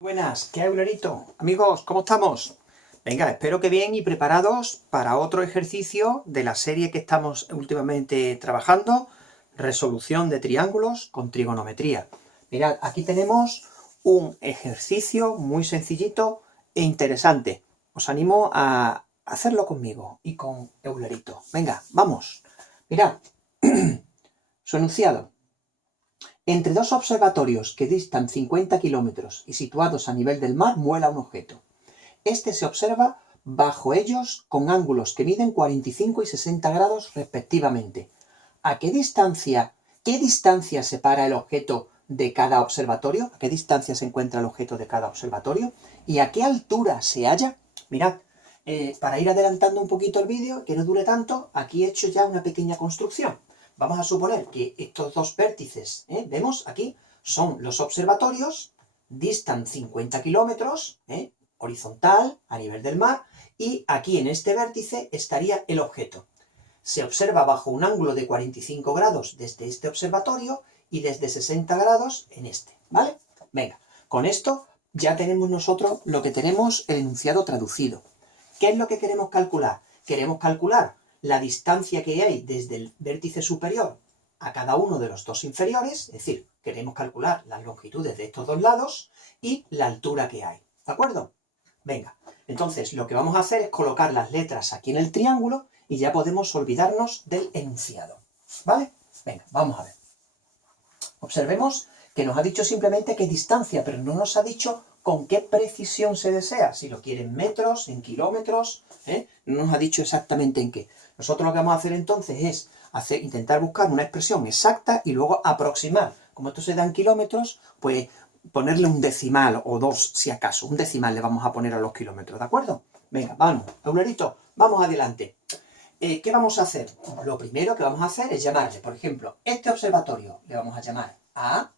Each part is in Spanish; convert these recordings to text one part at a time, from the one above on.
Buenas, ¿qué hay, Blerito? Amigos, ¿cómo estamos? Venga, espero que bien y preparados para otro ejercicio de la serie que estamos últimamente trabajando, resolución de triángulos con trigonometría. Mirad, aquí tenemos un ejercicio muy sencillito e interesante. Os animo a hacerlo conmigo y con Eulerito. Venga, vamos. Mirad, su enunciado. Entre dos observatorios que distan 50 kilómetros y situados a nivel del mar vuela un objeto. Este se observa bajo ellos con ángulos que miden 45 y 60 grados respectivamente. ¿A qué distancia separa el objeto de cada observatorio? ¿A qué distancia se encuentra el objeto de cada observatorio? ¿Y a qué altura se halla? Mirad, para ir adelantando un poquito el vídeo, que no dure tanto, aquí he hecho ya una pequeña construcción. Vamos a suponer que estos dos vértices, vemos aquí, son los observatorios, distan 50 kilómetros, horizontal, a nivel del mar, y aquí en este vértice estaría el objeto. Se observa bajo un ángulo de 45 grados desde este observatorio y desde 60 grados en este, ¿vale? Venga, con esto ya tenemos nosotros lo que tenemos el enunciado traducido. ¿Qué es lo que queremos calcular? Queremos calcular la distancia que hay desde el vértice superior a cada uno de los dos inferiores, es decir, queremos calcular las longitudes de estos dos lados y la altura que hay, ¿de acuerdo? Venga, entonces lo que vamos a hacer es colocar las letras aquí en el triángulo y ya podemos olvidarnos del enunciado, ¿vale? Venga, vamos a ver. Observemos que nos ha dicho simplemente qué distancia, pero no nos ha dicho con qué precisión se desea, si lo quiere en metros, en kilómetros, no nos ha dicho exactamente en qué. Nosotros lo que vamos a hacer entonces es intentar buscar una expresión exacta y luego aproximar. Como esto se da en kilómetros, pues ponerle un decimal o dos, si acaso. Un decimal le vamos a poner a los kilómetros, ¿de acuerdo? Venga, vamos, Eulerito, vamos adelante. ¿Qué vamos a hacer? Lo primero que vamos a hacer es llamarle, por ejemplo, este observatorio le vamos a llamar A,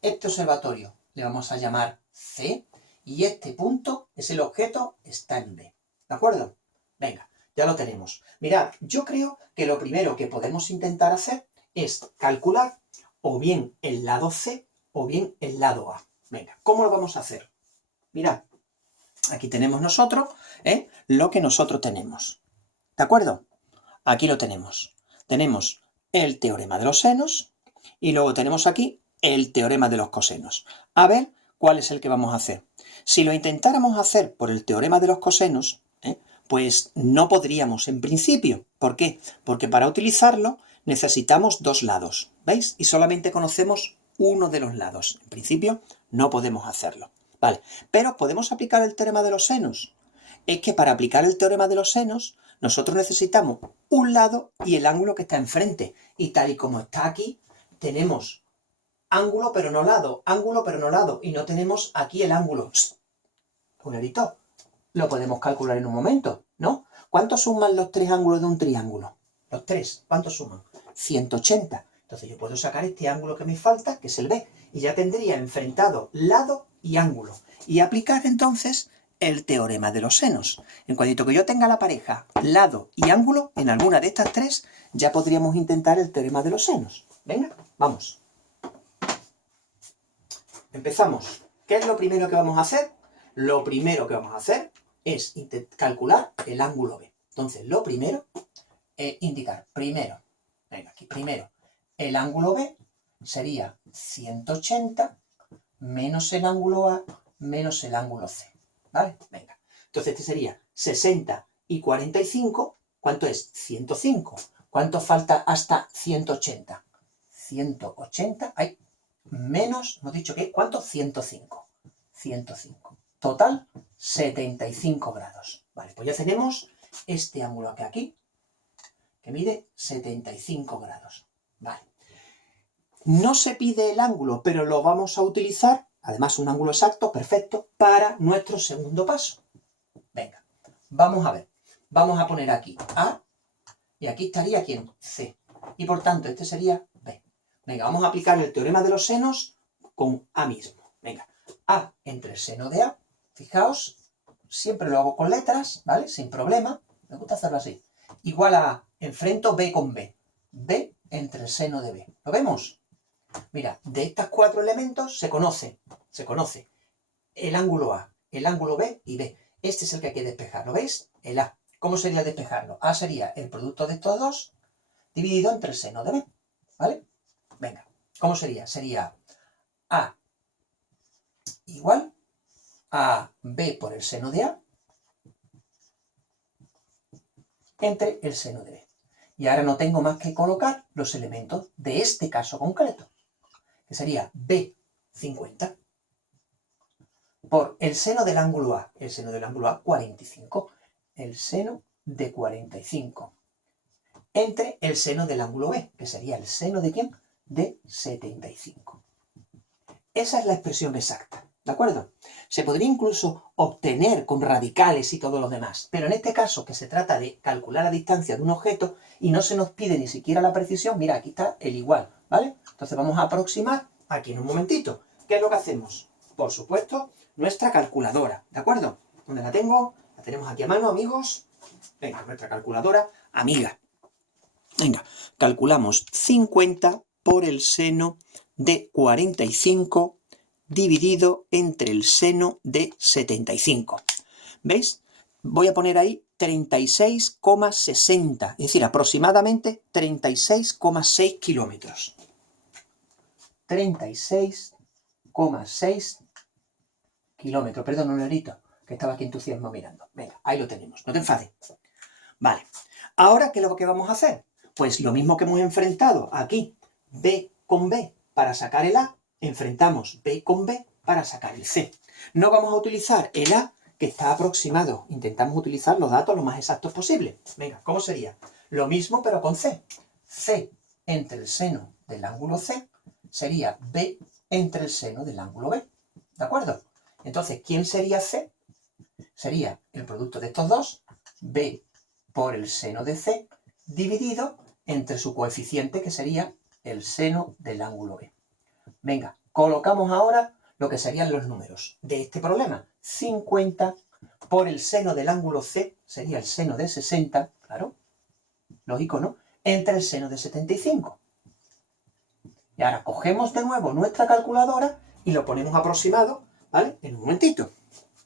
este observatorio le vamos a llamar C, y este punto es el objeto, está en B. ¿De acuerdo? Venga, ya lo tenemos. Mirad, yo creo que lo primero que podemos intentar hacer es calcular o bien el lado C o bien el lado A. Venga, ¿cómo lo vamos a hacer? Mirad, aquí tenemos nosotros lo que nosotros tenemos. ¿De acuerdo? Aquí lo tenemos. Tenemos el teorema de los senos y luego tenemos aquí el teorema de los cosenos. A ver cuál es el que vamos a hacer. Si lo intentáramos hacer por el teorema de los cosenos, pues no podríamos en principio. ¿Por qué? Porque para utilizarlo necesitamos dos lados, ¿veis? Y solamente conocemos uno de los lados. En principio no podemos hacerlo. Vale, pero podemos aplicar el teorema de los senos. Es que para aplicar el teorema de los senos, nosotros necesitamos un lado y el ángulo que está enfrente. Y tal y como está aquí, tenemos ángulo pero no lado, ángulo pero no lado. Y no tenemos aquí el ángulo. Eulerito, lo podemos calcular en un momento, ¿no? ¿Cuánto suman los tres ángulos de un triángulo? Los tres, ¿cuánto suman? 180. Entonces yo puedo sacar este ángulo que me falta, que es el B, y ya tendría enfrentado lado y ángulo. Y aplicar entonces el teorema de los senos. En cuanto que yo tenga la pareja lado y ángulo, en alguna de estas tres, ya podríamos intentar el teorema de los senos. Venga, vamos. Empezamos. ¿Qué es lo primero que vamos a hacer? Lo primero que vamos a hacer es calcular el ángulo B. Entonces, lo primero es indicar, primero, venga aquí, primero, el ángulo B sería 180 menos el ángulo A menos el ángulo C. ¿Vale? Venga. Entonces, este sería 60 y 45. ¿Cuánto es? 105. ¿Cuánto falta hasta 180? 180, hay menos, hemos dicho que, ¿cuánto? 105. 105. Total, 75 grados. Vale, pues ya tenemos este ángulo que aquí, que mide 75 grados. Vale. No se pide el ángulo, pero lo vamos a utilizar, además un ángulo exacto, perfecto, para nuestro segundo paso. Venga, vamos a ver. Vamos a poner aquí A, y aquí estaría ¿quién? C. Y por tanto, este sería B. Venga, vamos a aplicar el teorema de los senos con A mismo. Venga, A entre el seno de A. Fijaos, siempre lo hago con letras, ¿vale? Sin problema. Me gusta hacerlo así. Igual a, enfrento B con B. B entre el seno de B. ¿Lo vemos? Mira, de estos cuatro elementos se conoce el ángulo A, el ángulo B y B. Este es el que hay que despejar, ¿lo veis? El A. ¿Cómo sería despejarlo? A sería el producto de estos dos dividido entre el seno de B, ¿vale? Venga, ¿cómo sería? Sería A igual a B por el seno de A entre el seno de B. Y ahora no tengo más que colocar los elementos de este caso concreto, que sería B50 por el seno del ángulo A. El seno del ángulo A, 45. El seno de 45 entre el seno del ángulo B, que sería el seno de ¿quién? De 75. Esa es la expresión exacta, ¿de acuerdo? Se podría incluso obtener con radicales y todo lo demás, pero en este caso, que se trata de calcular la distancia de un objeto y no se nos pide ni siquiera la precisión, mira, aquí está el igual, ¿vale? Entonces vamos a aproximar aquí en un momentito. ¿Qué es lo que hacemos? Por supuesto, nuestra calculadora, ¿de acuerdo? ¿Dónde la tengo? La tenemos aquí a mano, amigos. Venga, nuestra calculadora amiga. Venga, calculamos 50 por el seno de 45 dividido entre el seno de 75. ¿Veis? Voy a poner ahí 36,60, es decir, aproximadamente 36,6 kilómetros. 36,6 kilómetros. Perdón, un erito, que estaba aquí entusiasmado mirando. Venga, ahí lo tenemos, no te enfades. Vale, ahora, ¿qué es lo que vamos a hacer? Pues lo mismo que hemos enfrentado aquí, B con B, para sacar el A, enfrentamos B con B para sacar el C. No vamos a utilizar el A, que está aproximado. Intentamos utilizar los datos lo más exactos posible. Venga, ¿cómo sería? Lo mismo, pero con C. C entre el seno del ángulo C sería B entre el seno del ángulo B. ¿De acuerdo? Entonces, ¿quién sería C? Sería el producto de estos dos, B por el seno de C, dividido entre su coeficiente, que sería el seno del ángulo B. Venga, colocamos ahora lo que serían los números de este problema. 50 por el seno del ángulo C, sería el seno de 60, claro, lógico, ¿no? Entre el seno de 75. Y ahora cogemos de nuevo nuestra calculadora y lo ponemos aproximado, ¿vale? En un momentito.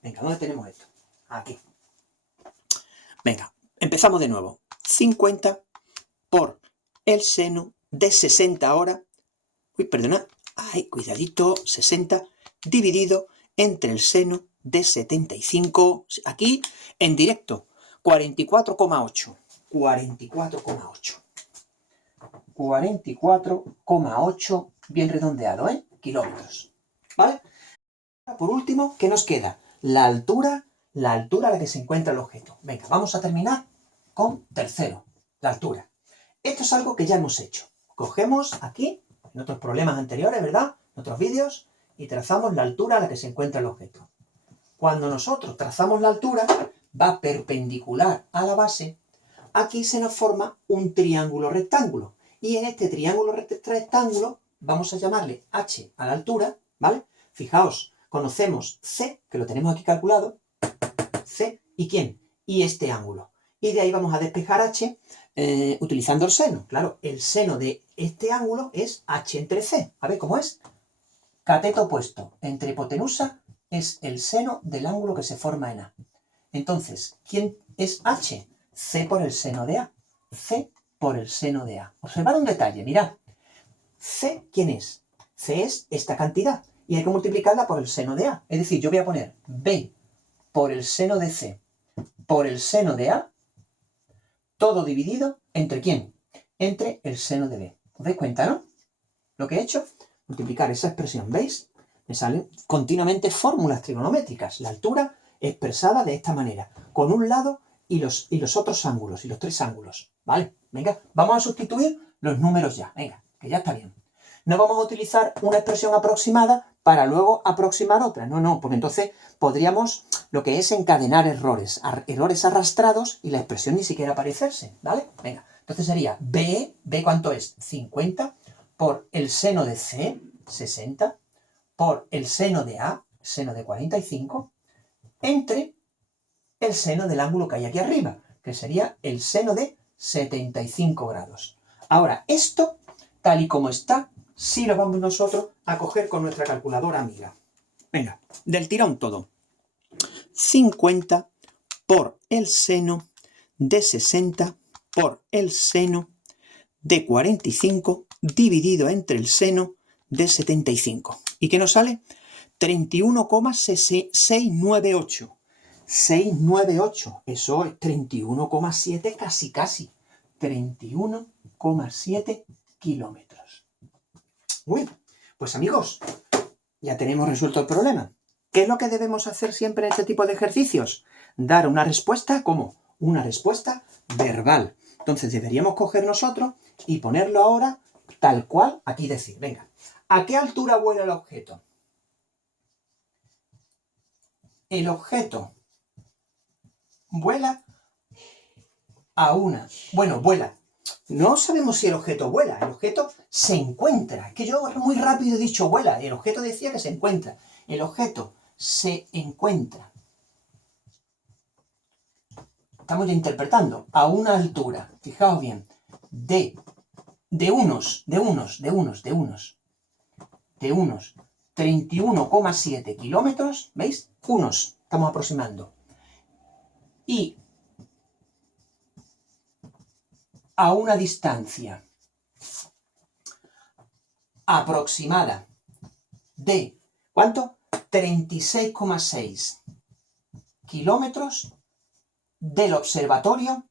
Venga, ¿dónde tenemos esto? Aquí. Venga, empezamos de nuevo. 50 por el seno de 60 ahora. Uy, perdona. Ay, cuidadito. 60 dividido entre el seno de 75. Aquí, en directo. 44,8. 44,8. 44,8, bien redondeado, ¿eh? Kilómetros. ¿Vale? Por último, ¿qué nos queda? La altura a la que se encuentra el objeto. Venga, vamos a terminar con tercero, la altura. Esto es algo que ya hemos hecho. Cogemos aquí, en otros problemas anteriores, ¿verdad? En otros vídeos, y trazamos la altura a la que se encuentra el objeto. Cuando nosotros trazamos la altura, va perpendicular a la base, aquí se nos forma un triángulo rectángulo. Y en este triángulo rectángulo vamos a llamarle h a la altura, ¿vale? Fijaos, conocemos C, que lo tenemos aquí calculado, C, ¿y quién? Y este ángulo. Y de ahí vamos a despejar h utilizando el seno. Claro, el seno de este ángulo es h entre C. A ver cómo es. Cateto opuesto entre hipotenusa es el seno del ángulo que se forma en A. Entonces, ¿quién es h? C por el seno de A. C por el seno de A. Observad un detalle, mirad. C, ¿quién es? C es esta cantidad. Y hay que multiplicarla por el seno de A. Es decir, yo voy a poner B por el seno de C por el seno de A, todo dividido entre ¿quién? Entre el seno de B. ¿Os dais cuenta, no? Lo que he hecho, multiplicar esa expresión, ¿veis? Me salen continuamente fórmulas trigonométricas. La altura expresada de esta manera, con un lado y los otros ángulos, y los tres ángulos. ¿Vale? Venga, vamos a sustituir los números ya. Venga, que ya está bien. No vamos a utilizar una expresión aproximada para luego aproximar otra. No, porque entonces podríamos lo que es encadenar errores arrastrados y la expresión ni siquiera aparecerse, ¿vale? Venga, entonces sería B ¿cuánto es? 50 por el seno de C, 60, por el seno de A, seno de 45, entre el seno del ángulo que hay aquí arriba, que sería el seno de 75 grados. Ahora, esto, tal y como está, sí lo vamos nosotros a coger con nuestra calculadora amiga. Venga, del tirón todo. 50 por el seno de 60 por el seno de 45 dividido entre el seno de 75. ¿Y qué nos sale? 31,698. 698, eso es 31,7 casi. 31,7 kilómetros. Bueno, pues amigos, ya tenemos resuelto el problema. ¿Qué es lo que debemos hacer siempre en este tipo de ejercicios? Dar una respuesta, ¿cómo? Una respuesta verbal. Entonces deberíamos coger nosotros y ponerlo ahora tal cual, aquí decir, venga, ¿a qué altura vuela el objeto? El objeto vuela a una... Bueno, vuela. No sabemos si el objeto vuela, el objeto se encuentra. Es que yo muy rápido he dicho vuela, y el objeto decía que se encuentra. El objeto se encuentra. Estamos ya interpretando a una altura, fijaos bien, de unos 31,7 kilómetros, ¿veis? Unos, estamos aproximando. Y a una distancia aproximada de, ¿cuánto? 36,6 kilómetros del observatorio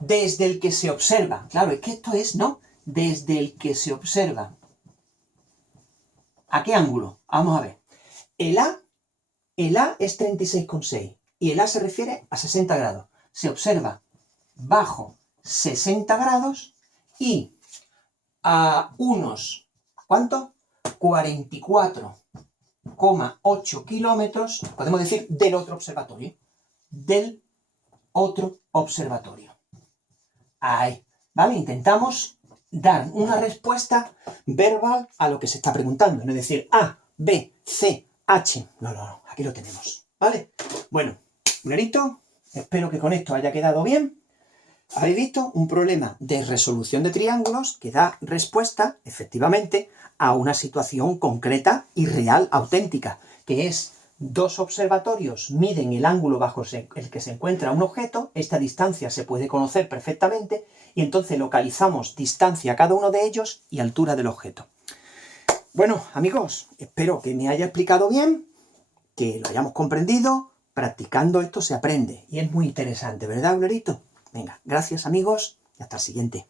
desde el que se observa. Claro, es que esto es, ¿no? Desde el que se observa. ¿A qué ángulo? Vamos a ver. El A es 36,6 y el A se refiere a 60 grados. Se observa bajo 60 grados y a unos, ¿cuánto? 44,8 kilómetros, podemos decir, del otro observatorio. Del otro observatorio. Ahí, ¿vale? Intentamos dar una respuesta verbal a lo que se está preguntando. No es decir, A, B, C, H. No, aquí lo tenemos, ¿vale? Bueno, Nerito, espero que con esto haya quedado bien. Habéis visto un problema de resolución de triángulos que da respuesta, efectivamente, a una situación concreta y real, auténtica, que es dos observatorios miden el ángulo bajo el que se encuentra un objeto, esta distancia se puede conocer perfectamente y entonces localizamos distancia a cada uno de ellos y altura del objeto. Bueno, amigos, espero que me haya explicado bien, que lo hayamos comprendido. Practicando esto se aprende y es muy interesante, ¿verdad, Blerito? Venga, gracias amigos y hasta el siguiente.